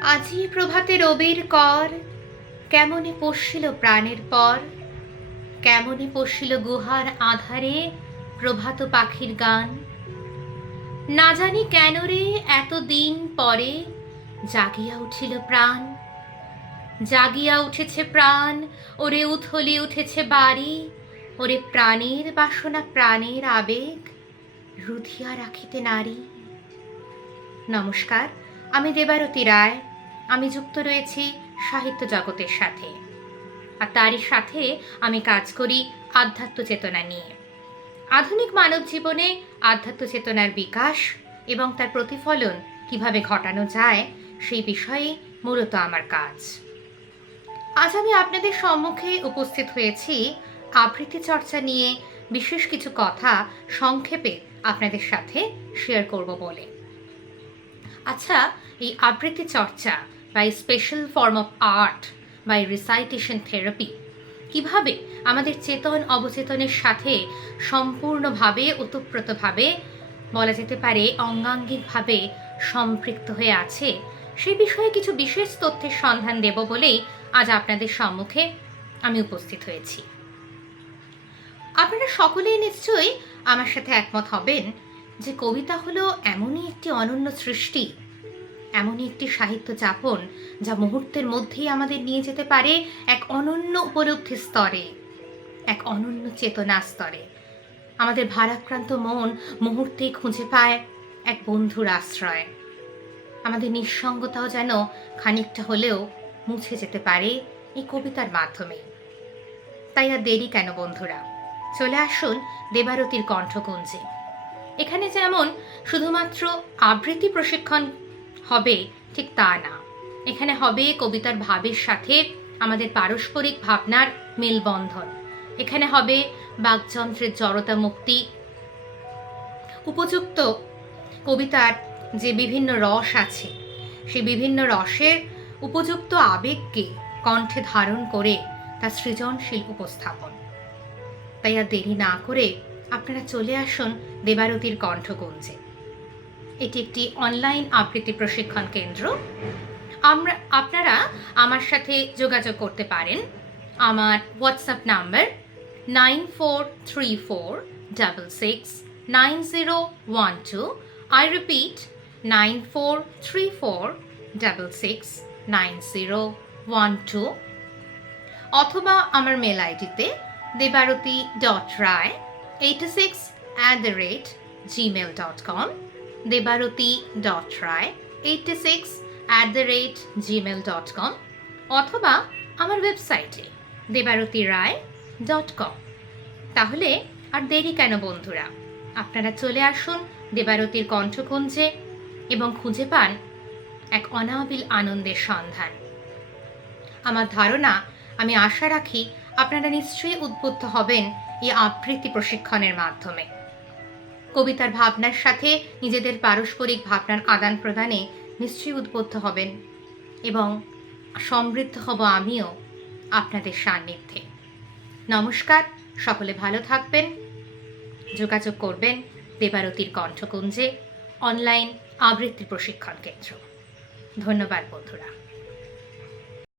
আজি প্রভাতে রবির কর, কেমনে পশিল প্রাণের পর, কেমনে পশিল গুহার আধারে প্রভাত পাখির গান। না জানি কেন রে এতদিন পরে জাগিয়া উঠিল প্রাণ, জাগিয়া উঠেছে প্রাণ, ওরে উথলি উঠেছে বাড়ি, ওরে প্রাণের বাসনা প্রাণের আবেগ রুধিয়া রাখিতে নারী। নমস্কার, আমি দেবারতী রায়। আমি যুক্ত রয়েছি সাহিত্য জগতের সাথে, আর তারই সাথে আমি কাজ করি আধ্যাত্ম চেতনা নিয়ে। আধুনিক মানব জীবনে আধ্যাত্ম চেতনার বিকাশ এবং তার প্রতিফলন কিভাবে ঘটানো যায় সেই বিষয়ে মূলত আমার কাজ। আজ আমি আপনাদের সম্মুখে উপস্থিত হয়েছি আবৃত্তি চর্চা নিয়ে বিশেষ কিছু কথা সংক্ষেপে আপনাদের সাথে শেয়ার করব বলে। আচ্ছা, এই আবৃত্তি চর্চা বা স্পেশাল ফর্ম অফ আর্ট বা রিসাইটেশন থেরাপি কিভাবে আমাদের চেতন অবচেতনের সাথে সম্পূর্ণভাবে ওতপ্রোতভাবে বলা যেতে পারে অঙ্গাঙ্গিকভাবে সম্পৃক্ত হয়ে আছে সেই বিষয়ে কিছু বিশেষ তথ্যের সন্ধান দেব বলেই আজ আপনাদের সম্মুখে আমি উপস্থিত হয়েছি। আপনারা সকলেই নিশ্চয়ই আমার সাথে একমত হবেন যে কবিতা হলো এমনই একটি অনন্য সৃষ্টি, এমনই একটি সাহিত্য যাপন যা মুহূর্তের মধ্যেই আমাদের নিয়ে যেতে পারে এক অনন্য উপলব্ধি স্তরে, এক অনন্য চেতনা স্তরে। আমাদের ভারাক্রান্ত মন মুহূর্তেই খুঁজে পায় এক বন্ধুর আশ্রয়। আমাদের নিঃসঙ্গতাও যেন খানিকটা হলেও মুছে যেতে পারে এই কবিতার মাধ্যমে। তাই আর দেরি কেন বন্ধুরা, চলে আসুন দেবারতীর কণ্ঠকুঞ্জে। এখানে যেমন শুধুমাত্র আবৃত্তি প্রশিক্ষণ হবে ঠিক তা না, এখানে হবে কবিতার ভাবের সাথে আমাদের পারস্পরিক ভাবনার মেলবন্ধন। এখানে হবে বাকযন্ত্রের জড়তা মুক্তি, উপযুক্ত কবিতার যে বিভিন্ন রস আছে সেই বিভিন্ন রসের উপযুক্ত আবেগকে কণ্ঠে ধারণ করে তার সৃজনশীল উপস্থাপন। তাই আর দেরি না করে আপনারা চলে আসুন দেবারতীর কণ্ঠকুঞ্জে। এটি একটি অনলাইন আবৃত্তি প্রশিক্ষণ কেন্দ্র। আপনারা আমার সাথে যোগাযোগ করতে পারেন। আমার হোয়াটসঅ্যাপ নাম্বার 9434669012। I repeat 9434669012, অথবা আমার মেল আইডিতে debaroti.rai86@gmail.com, debaroti.rai86@gmail.com, অথবা আমার ওয়েবসাইটে debarotirai.com। তাহলে আর দেরি কেন বন্ধুরা, আপনারা চলে আসুন দেবারতীর কণ্ঠকুঞ্জে এবং খুঁজে পান এক অনাবিল আনন্দের সন্ধান। আমার ধারণা, আমি আশা রাখি আপনারা নিশ্চয়ই উদ্বুদ্ধ হবেন এই আবৃত্তি প্রশিক্ষণের মাধ্যমে। কবিতার ভাবনার সাথে নিজেদের পারস্পরিক ভাবনার আদান প্রদানে নিশ্চয়ই উদ্বুদ্ধ হবেন এবং সমৃদ্ধ হব আমিও আপনাদের সান্নিধ্যে। নমস্কার, সকলে ভালো থাকবেন। যোগাযোগ করবেন দেবারতীর কণ্ঠকুঞ্জে, অনলাইন আবৃত্তি প্রশিক্ষণ কেন্দ্র। ধন্যবাদ বন্ধুরা।